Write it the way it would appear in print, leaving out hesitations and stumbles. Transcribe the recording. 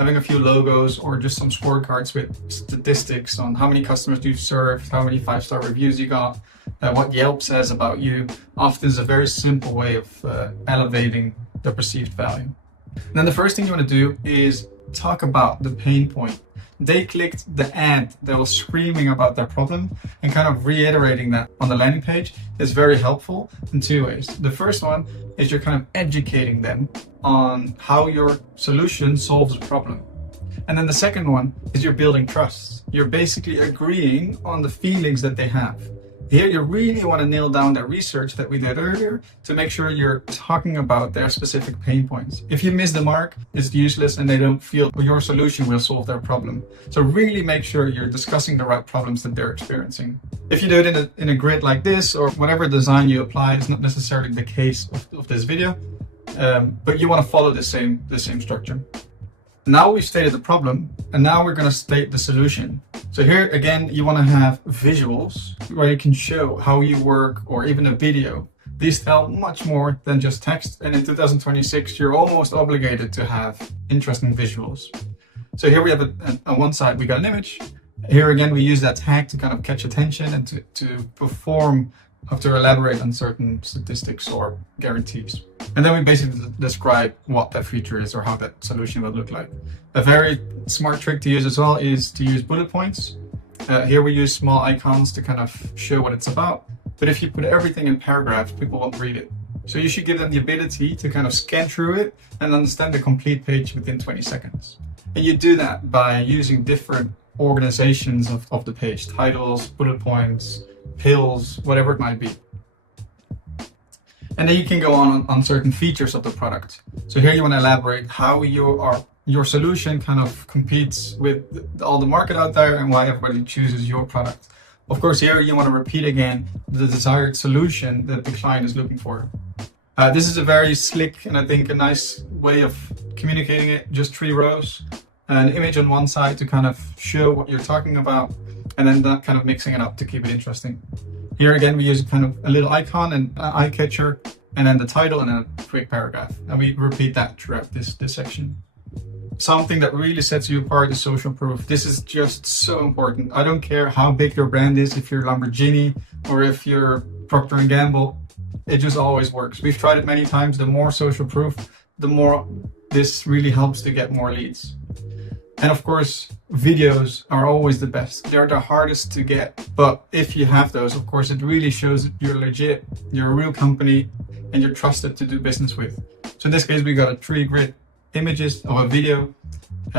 having a few logos or just some scorecards with statistics on how many customers you've served, how many 5-star reviews you got, what Yelp says about you, often is a very simple way of elevating the perceived value. And then the first thing you want to do is talk about the pain point. They clicked the ad that was screaming about their problem, and kind of reiterating that on the landing page is very helpful in two ways. The first one is you're kind of educating them on how your solution solves a problem. And then the second one is you're building trust. You're basically agreeing on the feelings that they have. Here, you really want to nail down that research that we did earlier to make sure you're talking about their specific pain points. If you miss the mark, it's useless and they don't feel your solution will solve their problem. So really make sure you're discussing the right problems that they're experiencing. If you do it in a grid like this, or whatever design you apply, it's not necessarily the case of this video, but you want to follow the same structure. Now we've stated the problem, and now we're going to state the solution. So here again, you want to have visuals where you can show how you work, or even a video. These tell much more than just text, and in 2026 you're almost obligated to have interesting visuals. So here we have on one side we got an image. Here again we use that tag to kind of catch attention and to perform, to elaborate on certain statistics or guarantees. And then we basically describe what that feature is or how that solution will look like. A very smart trick to use as well is to use bullet points. Here we use small icons to kind of show what it's about. But if you put everything in paragraphs, people won't read it. So you should give them the ability to kind of scan through it and understand the complete page within 20 seconds. And you do that by using different organizations of the page, titles, bullet points, pills, whatever it might be. And then you can go on certain features of the product. So here you want to elaborate how your solution kind of competes with all the market out there and why everybody chooses your product. Of course, here you want to repeat again the desired solution that the client is looking for. This is a very slick and I think a nice way of communicating it. Just 3 rows, an image on one side to kind of show what you're talking about, and then that kind of mixing it up to keep it interesting. Here again, we use kind of a little icon and eye catcher, and then the title and a quick paragraph. And we repeat that throughout this section. Something that really sets you apart is social proof. This is just so important. I don't care how big your brand is, if you're Lamborghini or if you're Procter & Gamble, it just always works. We've tried it many times. The more social proof, the more this really helps to get more leads. And of course, videos are always the best. They're the hardest to get, but if you have those, of course, it really shows that you're legit, you're a real company, and you're trusted to do business with. So in this case, we got a 3 grid images of a video,